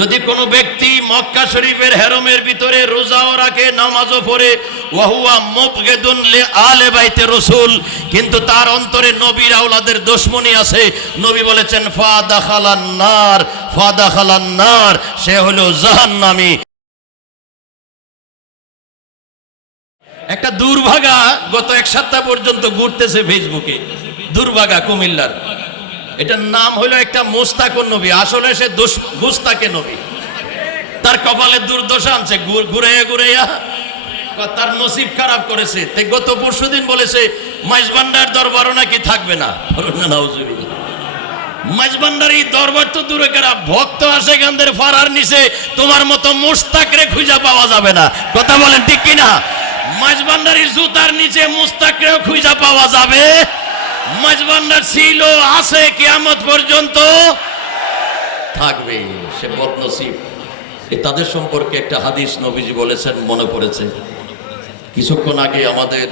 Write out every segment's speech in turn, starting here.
যদি কোনো ব্যক্তি মক্কা শরীফের হেরমের ভিতরে রোজাও রাখে, নামাজও পড়ে, ওয়াহুয়া মুবগিদুন লি আলে বাইতে রাসূল, কিন্তু তার অন্তরে নবীর আওলাদের দুশমনী আছে, নবী বলেছেন ফাদাখালান নার, সে হলো জাহান্নামী। একটা দুর্ভাগা গত এক সপ্তাহ পর্যন্ত ঘুরতেছে ফেসবুকে, দুর্ভাগা কুমিল্লার, এটার নাম হলো একটা মুস্তাকুন নবী, আসলে সে গুস্তাকে নবী। তার কপালে দুর্দশা আনছে, ঘুরাইয়া তার নসিব খারাপ করেছে। গত পরশুদিন বলেছে মাইজবান্ডার দরবারও নাকি থাকবে না। মাইজবান্ডার এই দরবার তো দূরে কারা, ভক্ত আসে গান্ধের ফারার নিচে, তোমার মতো মুস্তাকরে খুঁজে পাওয়া যাবে না। কথা বলেন ঠিক কিনা? মাইজবান্ডারির জুতার নিচে মুস্তাকরেও খুঁজে পাওয়া যাবে। মাইজবান্ডার ছিল, আছে, কিয়ামত পর্যন্ত থাকবে, সে বদনসিব। তাদের সম্পর্কে একটা হাদিস নবীজি বলেছেন, মনে পড়েছে কিছুক্ষণ আগে আমাদের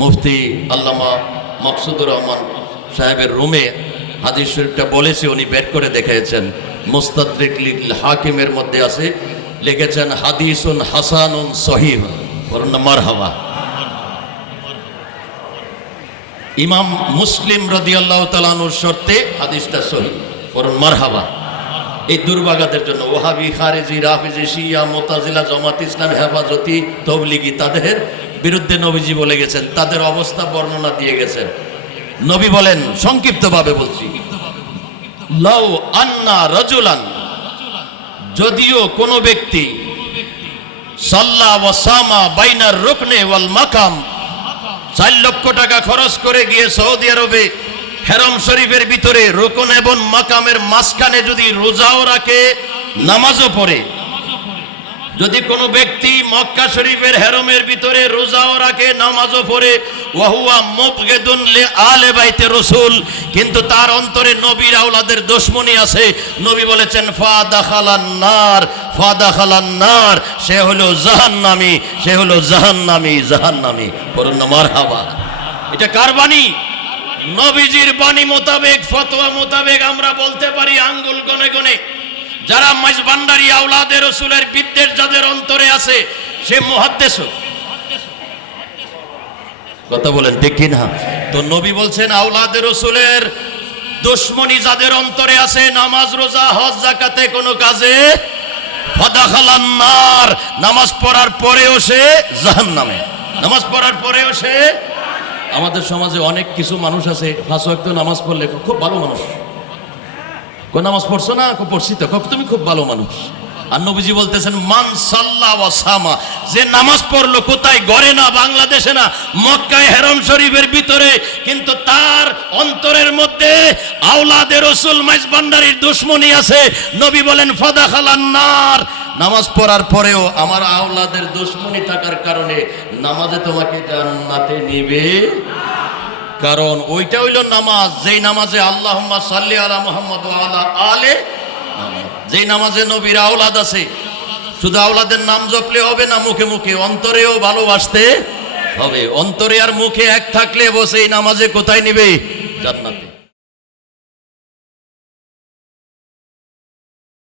মুফতি আল্লামা মকসুদুর রহমান সাহেবের রুমে হাদিস শরীফটা বলেছে, উনি বের করে দেখিয়েছেন। মুস্তাদরিক হাকিমের মধ্যে আছে, লিখেছেন হাদিসুন হাসানুন সহিহ, বলুন মারহাবা। ইমাম মুসলিম রাদিয়াল্লাহু তাআলা আনহুর শর্তে হাদিসটা সহিহ, বলুন মারহাবা। এই দুর্ভাগাদের জন্য ওয়াহাবি, খারেজি, রাফিজি, শিয়া, মুতাজিলা, জামাত ইসলাম, হেফাজতি, তবলিগি, তাদের বিরুদ্ধে নবীজি বলে গেছেন, তাদের অবস্থা বর্ণনা দিয়ে গেছেন। নবী বলেন, সংক্ষিপ্তভাবে বলছি, লাউ আন্না রাজুলান, যদিও কোনো ব্যক্তি সাল্লা ওয়া সামা বাইনার রুকনে ওয়াল মাকাম, 4 লক্ষ টাকা খরচ করে গিয়ে সৌদি আরবে হেরম শরীফের ভিতরে রুকন এবং মাকামের মাঝখানে যদি রোজাও রাখে, নামাজও পড়ে। যদি কোনো ব্যক্তি মক্কা শরীফের হেরমের ভিতরে রোজাও রাখে, নামাজও পড়ে, ওয়াহুয়া মুবগিদুন লি আলে বাইতে রাসূল, কিন্তু তার অন্তরে নবীর আওলাদের দুশমনী আছে, নবী বলেছেন ফাদাখালান নার, সে হলো জাহান্নামী, সে হলো জাহান্নামী। বলুন না মারহাবা। এটা কার বাণী? নবীজির বাণী মোতাবেক, ফতোয়া মোতাবেক আমরা বলতে পারি আঙ্গুল গনে গনে। যারা মাইজবান্ডারি আওলাদে রাসূলের বিদ্বেষ যাদের অন্তরে আছে, সে মুহাদ্দিস। কথা বলেন ঠিক কি না? তো নবী বলছেন আওলাদে রাসূলের দুশমনী যাদের অন্তরে আছে, নামাজ, রোজা, হজ, যাকাতে কোনো কাজে, ফাদাখালান নার, নামাজ পড়ার পরেও সে জাহান্নামে, নামাজ পড়ার পরেও সে। আমাদের সমাজে অনেক কিছু মানুষ আছে, 5 ওয়াক্ত নামাজ পড়লে খুব ভালো মানুষ, নামাজ পড়ছো না? পড়ছি তো, তুমি খুব ভালো মানুষ। আর নবীজি বলতেছেন মান সাল্লা ওয়া সামা, যে নামাজ পড়লো কোথায়? ঘরে না, বাংলাদেশে না, মক্কায় হেরম শরীফের ভিতরে, কিন্তু তার অন্তরের মধ্যে আওলাদে রাসূল মাইজবান্ডারির দুশমনী আছে। নবী বলেন ফাদাখালান নার, নামাজ পড়ার পরেও আমার আওলাদের দুশমনী থাকার কারণে নামাজে তোমাকে জান্নাতে নিবে। কারণ ওইটা হইল নামাজ, যেই নামাজে আল্লাহুম্মা সাল্লি আলা মুহাম্মদ ওয়া আলা আলে, যেই নামাজে নবীর আওলাদ আছে। শুধু আওলাদের নাম জপলে হবে না, মুখে মুখে অন্তরেও ভালোবাসতে হবে। অন্তরে আর মুখে এক থাকলে বসে এই নামাজে কোথায় নিবে? জান্নাত।